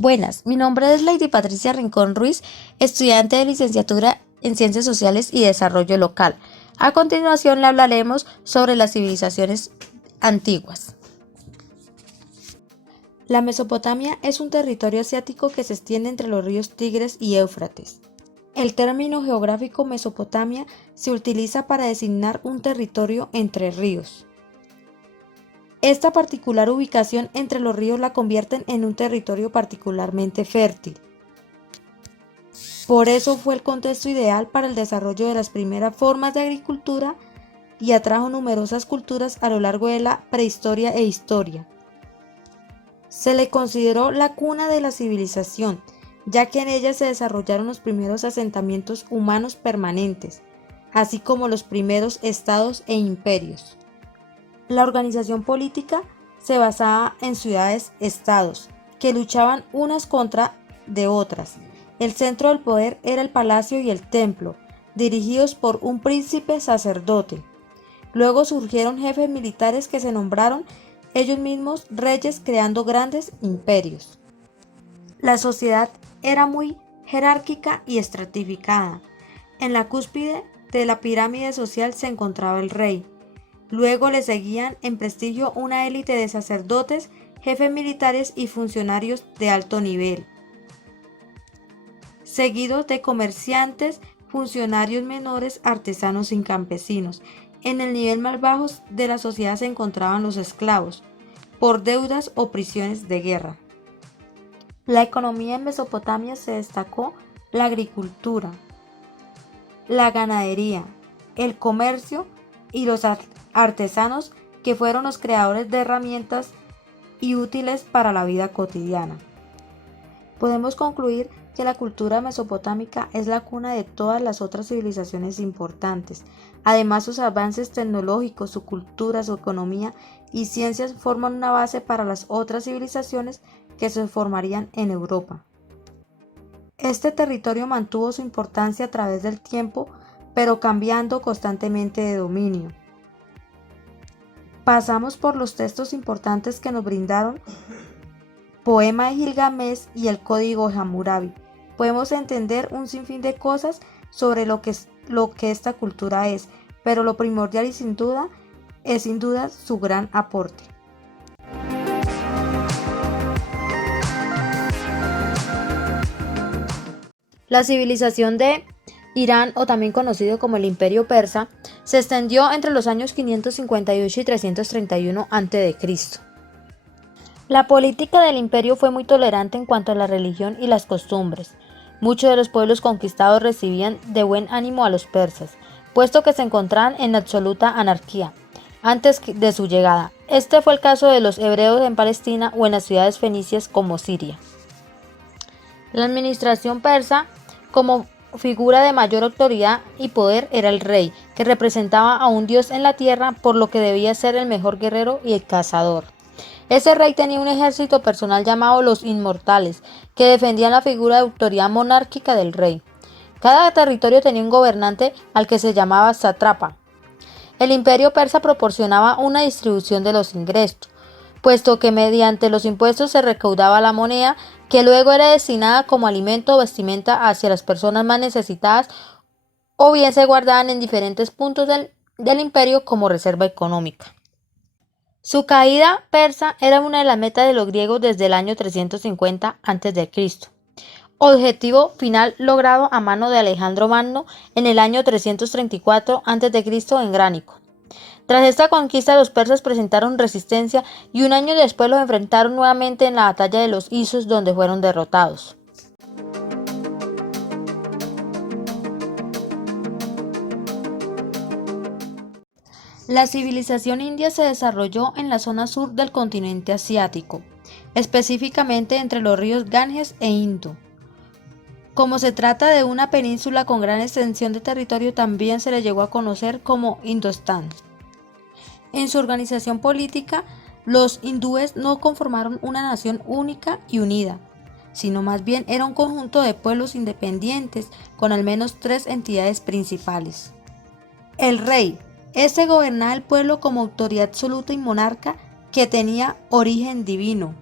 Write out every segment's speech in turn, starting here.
Buenas, mi nombre es Lady Patricia Rincón Ruiz, estudiante de licenciatura en Ciencias Sociales y Desarrollo Local. A continuación le hablaremos sobre las civilizaciones antiguas. La Mesopotamia es un territorio asiático que se extiende entre los ríos Tigres y Éufrates. El término geográfico Mesopotamia se utiliza para designar un territorio entre ríos. Esta particular ubicación entre los ríos la convierten en un territorio particularmente fértil. Por eso fue el contexto ideal para el desarrollo de las primeras formas de agricultura y atrajo numerosas culturas a lo largo de la prehistoria e historia. Se le consideró la cuna de la civilización, ya que en ella se desarrollaron los primeros asentamientos humanos permanentes, así como los primeros estados e imperios. La organización política se basaba en ciudades-estados, que luchaban unas contra de otras. El centro del poder era el palacio y el templo, dirigidos por un príncipe sacerdote. Luego surgieron jefes militares que se nombraron ellos mismos reyes, creando grandes imperios. La sociedad era muy jerárquica y estratificada. En la cúspide de la pirámide social se encontraba el rey. Luego le seguían en prestigio una élite de sacerdotes, jefes militares y funcionarios de alto nivel, seguidos de comerciantes, funcionarios menores, artesanos y campesinos. En el nivel más bajo de la sociedad se encontraban los esclavos, por deudas o prisiones de guerra. La economía en Mesopotamia se destacó la agricultura, la ganadería, el comercio y los artesanos, que fueron los creadores de herramientas y útiles para la vida cotidiana. Podemos concluir que la cultura mesopotámica es la cuna de todas las otras civilizaciones importantes. Además, sus avances tecnológicos, su cultura, su economía y ciencias forman una base para las otras civilizaciones que se formarían en Europa. Este territorio mantuvo su importancia a través del tiempo, pero cambiando constantemente de dominio. Pasamos por los textos importantes que nos brindaron Poema de Gilgamesh y el Código de Hammurabi. Podemos entender un sinfín de cosas sobre lo que esta cultura es, pero lo primordial y sin duda es su gran aporte. La civilización de Irán, o también conocido como el Imperio Persa, se extendió entre los años 558 y 331 a.C. La política del imperio fue muy tolerante en cuanto a la religión y las costumbres. Muchos de los pueblos conquistados recibían de buen ánimo a los persas, puesto que se encontraban en absoluta anarquía antes de su llegada. Este fue el caso de los hebreos en Palestina o en las ciudades fenicias como Siria. La administración persa, como figura de mayor autoridad y poder, era el rey, que representaba a un dios en la tierra, por lo que debía ser el mejor guerrero y el cazador. Ese rey tenía un ejército personal llamado los Inmortales, que defendían la figura de autoridad monárquica del rey. Cada territorio tenía un gobernante al que se llamaba sátrapa. El imperio persa proporcionaba una distribución de los ingresos, puesto que mediante los impuestos se recaudaba la moneda, que luego era destinada como alimento o vestimenta hacia las personas más necesitadas, o bien se guardaban en diferentes puntos del imperio como reserva económica. Su caída persa era una de las metas de los griegos desde el año 350 a.C., objetivo final logrado a mano de Alejandro Magno en el año 334 a.C. en Gránico. Tras esta conquista, los persas presentaron resistencia y un año después los enfrentaron nuevamente en la batalla de los Isos, donde fueron derrotados. La civilización india se desarrolló en la zona sur del continente asiático, específicamente entre los ríos Ganges e Indo. Como se trata de una península con gran extensión de territorio, también se le llegó a conocer como Indostán. En su organización política, los hindúes no conformaron una nación única y unida, sino más bien era un conjunto de pueblos independientes con al menos 3 entidades principales. El rey. Este gobernaba el pueblo como autoridad absoluta y monarca que tenía origen divino.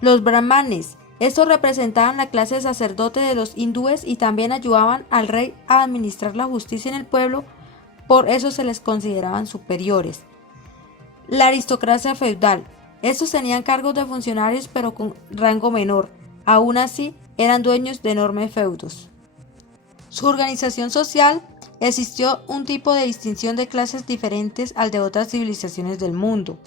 Los brahmanes. Estos representaban la clase sacerdote de los hindúes y también ayudaban al rey a administrar la justicia en el pueblo, por eso se les consideraban superiores. La aristocracia feudal. Estos tenían cargos de funcionarios pero con rango menor. Aún así, eran dueños de enormes feudos. Su organización social. Existió un tipo de distinción de clases diferentes al de otras civilizaciones del mundo,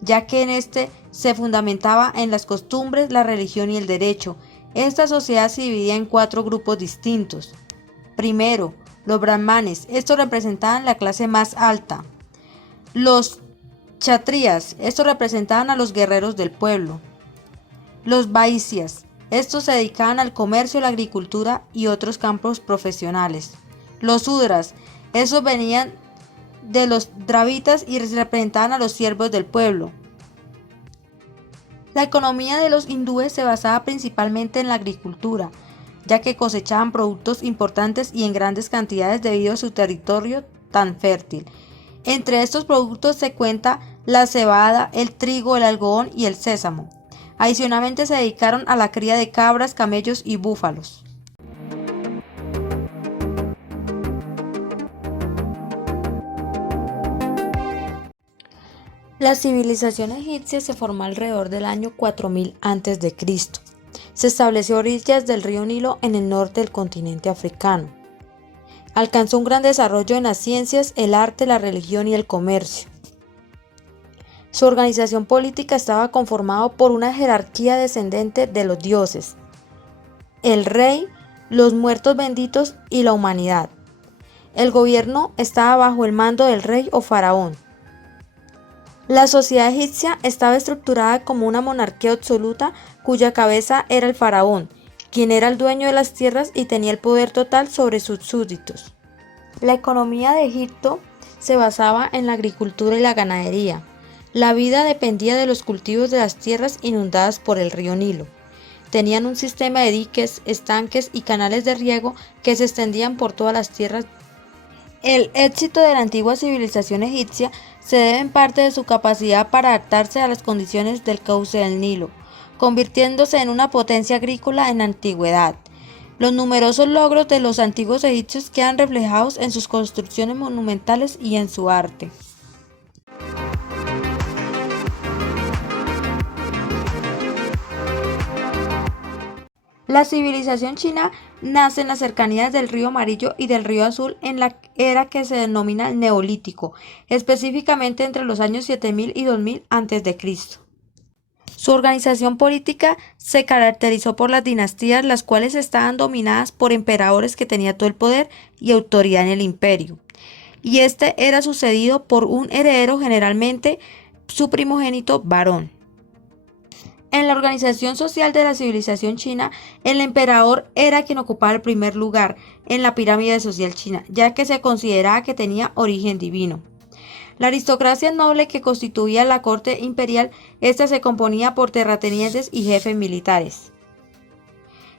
ya que en este se fundamentaba en las costumbres, la religión y el derecho. Esta sociedad se dividía en 4 grupos distintos. Primero, los brahmanes. Estos representaban la clase más alta. Los kshatriyas. Estos representaban a los guerreros del pueblo. Los vaisyas. Estos se dedicaban al comercio, la agricultura y otros campos profesionales. Los Udras, esos venían de los Dravitas y representaban a los siervos del pueblo. La economía de los hindúes se basaba principalmente en la agricultura, ya que cosechaban productos importantes y en grandes cantidades debido a su territorio tan fértil. Entre estos productos se cuenta la cebada, el trigo, el algodón y el sésamo. Adicionalmente se dedicaron a la cría de cabras, camellos y búfalos. La civilización egipcia se formó alrededor del año 4000 a.C. Se estableció a orillas del río Nilo en el norte del continente africano. Alcanzó un gran desarrollo en las ciencias, el arte, la religión y el comercio. Su organización política estaba conformada por una jerarquía descendente de los dioses, el rey, los muertos benditos y la humanidad. El gobierno estaba bajo el mando del rey o faraón. La sociedad egipcia estaba estructurada como una monarquía absoluta cuya cabeza era el faraón, quien era el dueño de las tierras y tenía el poder total sobre sus súbditos. La economía de Egipto se basaba en la agricultura y la ganadería. La vida dependía de los cultivos de las tierras inundadas por el río Nilo. Tenían un sistema de diques, estanques y canales de riego que se extendían por todas las tierras. El éxito de la antigua civilización egipcia se debe en parte de su capacidad para adaptarse a las condiciones del cauce del Nilo, convirtiéndose en una potencia agrícola en la antigüedad. Los numerosos logros de los antiguos egipcios quedan reflejados en sus construcciones monumentales y en su arte. La civilización china nace en las cercanías del río Amarillo y del río Azul en la era que se denomina el Neolítico, específicamente entre los años 7000 y 2000 a.C. Su organización política se caracterizó por las dinastías, las cuales estaban dominadas por emperadores que tenían todo el poder y autoridad en el imperio, y este era sucedido por un heredero, generalmente su primogénito varón. En la organización social de la civilización china, el emperador era quien ocupaba el primer lugar en la pirámide social china, ya que se consideraba que tenía origen divino. La aristocracia noble que constituía la corte imperial, esta se componía por terratenientes y jefes militares.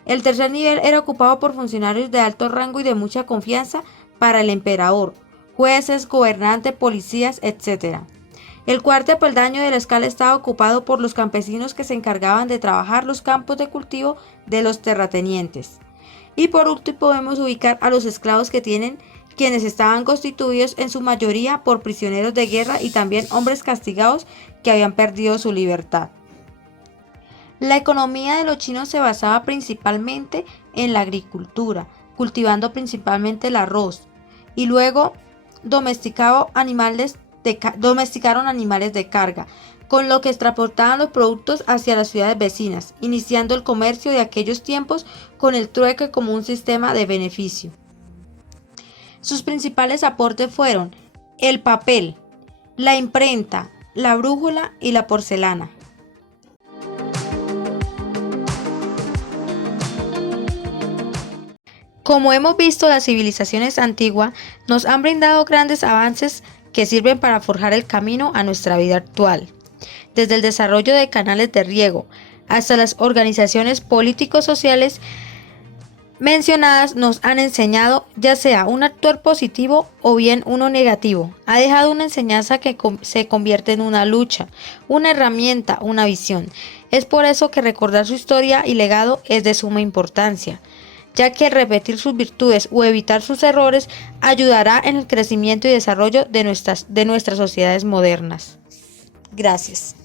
El tercer nivel era ocupado por funcionarios de alto rango y de mucha confianza para el emperador, jueces, gobernantes, policías, etc. El cuarto peldaño de la escala estaba ocupado por los campesinos que se encargaban de trabajar los campos de cultivo de los terratenientes. Y por último podemos ubicar a los esclavos quienes estaban constituidos en su mayoría por prisioneros de guerra y también hombres castigados que habían perdido su libertad. La economía de los chinos se basaba principalmente en la agricultura, cultivando principalmente el arroz, y luego domesticaron animales de carga, con lo que transportaban los productos hacia las ciudades vecinas, iniciando el comercio de aquellos tiempos con el trueque como un sistema de beneficio. Sus principales aportes fueron el papel, la imprenta, la brújula y la porcelana. Como hemos visto, las civilizaciones antiguas nos han brindado grandes avances que sirven para forjar el camino a nuestra vida actual. Desde el desarrollo de canales de riego hasta las organizaciones político-sociales mencionadas nos han enseñado ya sea un actuar positivo o bien uno negativo. Ha dejado una enseñanza que se convierte en una lucha, una herramienta, una visión. Es por eso que recordar su historia y legado es de suma importancia, ya que repetir sus virtudes o evitar sus errores ayudará en el crecimiento y desarrollo de nuestras sociedades modernas. Gracias.